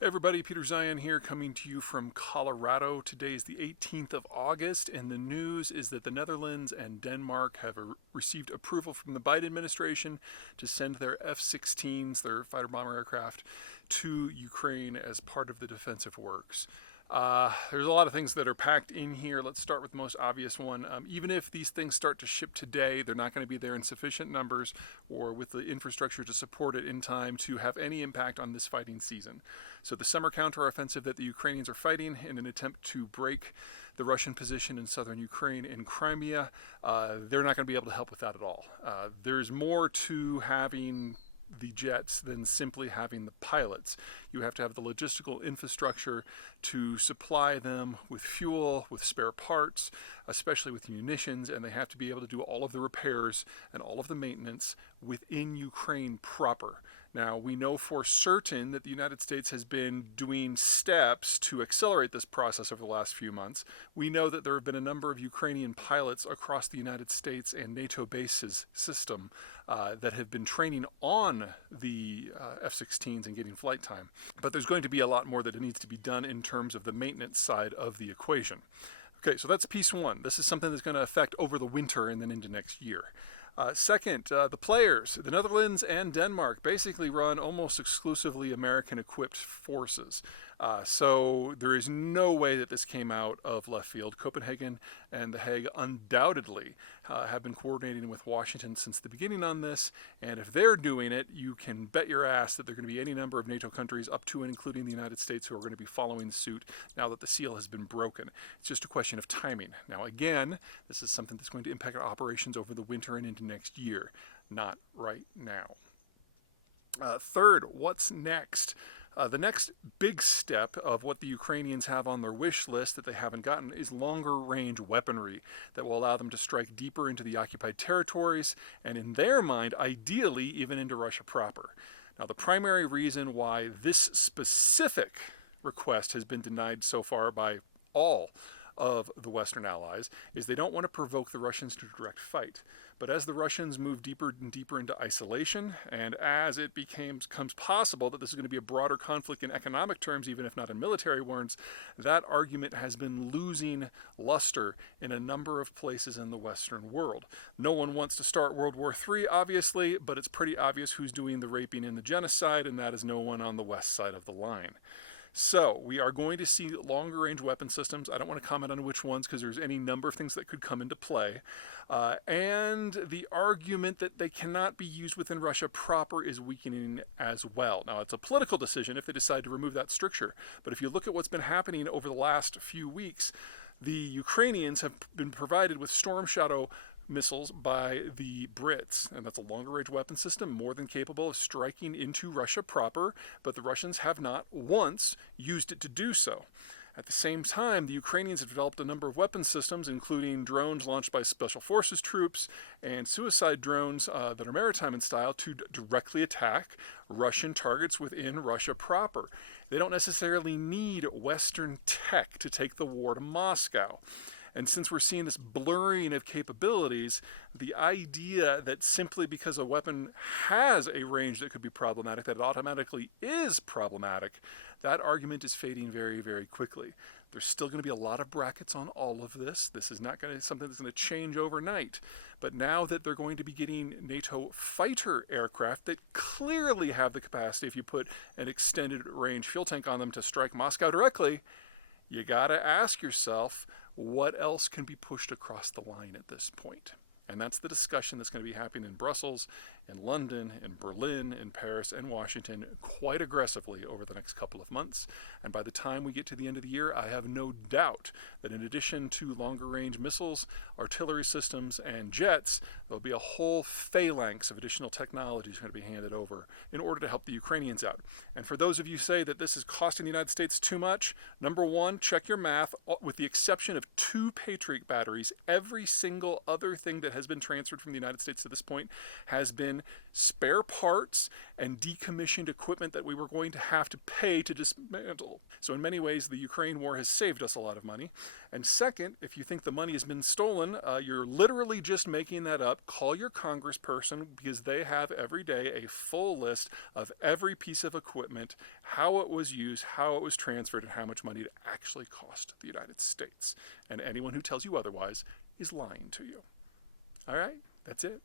Hey everybody, Peter Zeihan here coming to you from Colorado. Today is the 18th of August, and the news is that the Netherlands and Denmark have received approval from the Biden administration to send their F-16s, their fighter bomber aircraft, to Ukraine as part of the defensive works. There's a lot of things that are packed in here. Let's start with the most obvious one. Even if these things start to ship today, they're not going to be there in sufficient numbers or with the infrastructure to support it in time to have any impact on this fighting season. So the summer counteroffensive that the Ukrainians are fighting in an attempt to break the Russian position in southern Ukraine and Crimea, they're not going to be able to help with that at all. There's more to having the jets than simply having the pilots. You have to have the logistical infrastructure to supply them with fuel, with spare parts, especially with munitions, and they have to be able to do all of the repairs and all of the maintenance within Ukraine proper. Now, we know for certain that the United States has been doing steps to accelerate this process over the last few months. We know that there have been a number of Ukrainian pilots across the United States and NATO bases system that have been training on the F-16s and getting flight time. But there's going to be a lot more that needs to be done in terms of the maintenance side of the equation. Okay, so that's piece one. This is something that's going to affect over the winter and then into next year. Second, the players, the Netherlands and Denmark, basically run almost exclusively American-equipped forces. So there is no way that this came out of left field. Copenhagen and The Hague undoubtedly have been coordinating with Washington since the beginning on this, and if they're doing it, you can bet your ass that there are going to be any number of NATO countries, up to and including the United States, who are going to be following suit now that the seal has been broken. It's just a question of timing. Now again, this is something that's going to impact our operations over the winter and into next year, not right now. Third, what's next? The next big step of what the Ukrainians have on their wish list that they haven't gotten is longer range weaponry that will allow them to strike deeper into the occupied territories and, in their mind, ideally even into Russia proper. Now, the primary reason why this specific request has been denied so far by all of the Western allies is they don't want to provoke the Russians to a direct fight. But as the Russians move deeper and deeper into isolation, and as it becomes possible that this is going to be a broader conflict in economic terms, even if not in military ones, that argument has been losing luster in a number of places in the Western world. No one wants to start World War III, obviously, but it's pretty obvious who's doing the raping and the genocide, and that is no one on the west side of the line. So we are going to see longer range weapon systems. I don't want to comment on which ones because there's any number of things that could come into play. And the argument that they cannot be used within Russia proper is weakening as well. Now, it's a political decision if they decide to remove that stricture. But if you look at what's been happening over the last few weeks, the Ukrainians have been provided with Storm Shadow missiles by the Brits, and that's a longer range weapon system more than capable of striking into Russia proper, but the Russians have not once used it to do so. At the same time, the Ukrainians have developed a number of weapon systems, including drones launched by Special Forces troops and suicide drones that are maritime in style to directly attack Russian targets within Russia proper. They don't necessarily need Western tech to take the war to Moscow. And since we're seeing this blurring of capabilities, the idea that simply because a weapon has a range that could be problematic, that it automatically is problematic, that argument is fading very, very quickly. There's still going to be a lot of brackets on all of this. This is not going to be something that's going to change overnight. But now that they're going to be getting NATO fighter aircraft that clearly have the capacity, if you put an extended range fuel tank on them, to strike Moscow directly, you got to ask yourself, what else can be pushed across the line at this point? And that's the discussion that's going to be happening in Brussels, in London, in Berlin, in Paris, and Washington quite aggressively over the next couple of months. And by the time we get to the end of the year, I have no doubt that in addition to longer range missiles, artillery systems, and jets, there'll be a whole phalanx of additional technologies going to be handed over in order to help the Ukrainians out. And for those of you who say that this is costing the United States too much, number one, check your math. With the exception of 2 Patriot batteries, every single other thing that has been transferred from the United States to this point has been in spare parts and decommissioned equipment that we were going to have to pay to dismantle. So in many ways, the Ukraine war has saved us a lot of money. And second, if you think the money has been stolen, you're literally just making that up. Call your congressperson, because they have every day a full list of every piece of equipment, how it was used, how it was transferred, and how much money it actually cost the United States. And anyone who tells you otherwise is lying to you. All right, that's it.